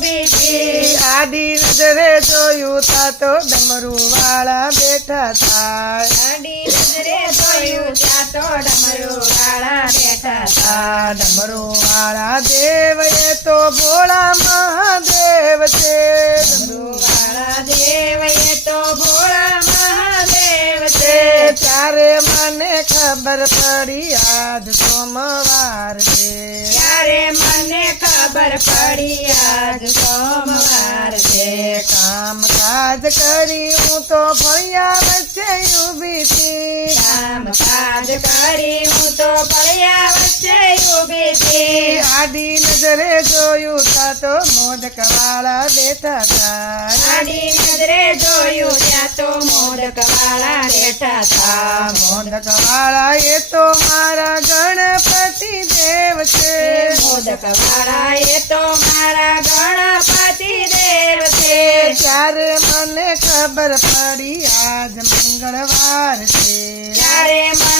ઊભી હતી આડી નજરે જોયું તા તો ડમરું વાળા બેઠા તા આડી નજરે જોયું ત્યાં તો ડમરું વાળા બેઠા હતા ડમરું વાળા દેવ એ તો ભોળા મહાદેવ છે ડમરું વાળા દેવ એ તો ભોળા મહાદેવ છે ત્યારે મને ખબર પડી આજ સોમવાર છે ત્યારે મને ખબર પડી આજ સોમવાર છે કામકાજ કરી હું તો ફળિયા વચ્ચે ઊભી હતી કામકાજ કરી હું તો ફળિયા વચ્ચે ઊભી હતી આડી નજરે જોયું તા તો મોદક વાળા બેઠા તા આડી નજરે જોયું ત્યાં તો મોદક વાળા બેઠા હતા મોદક વાળા એ તો મારા ગણપતિ દેવ છે મોદક વાળા એ તો મારા ગણપતિ દેવ છે ત્યારે મને ખબર પડી આજ મંગળવાર છે ત્યારે મને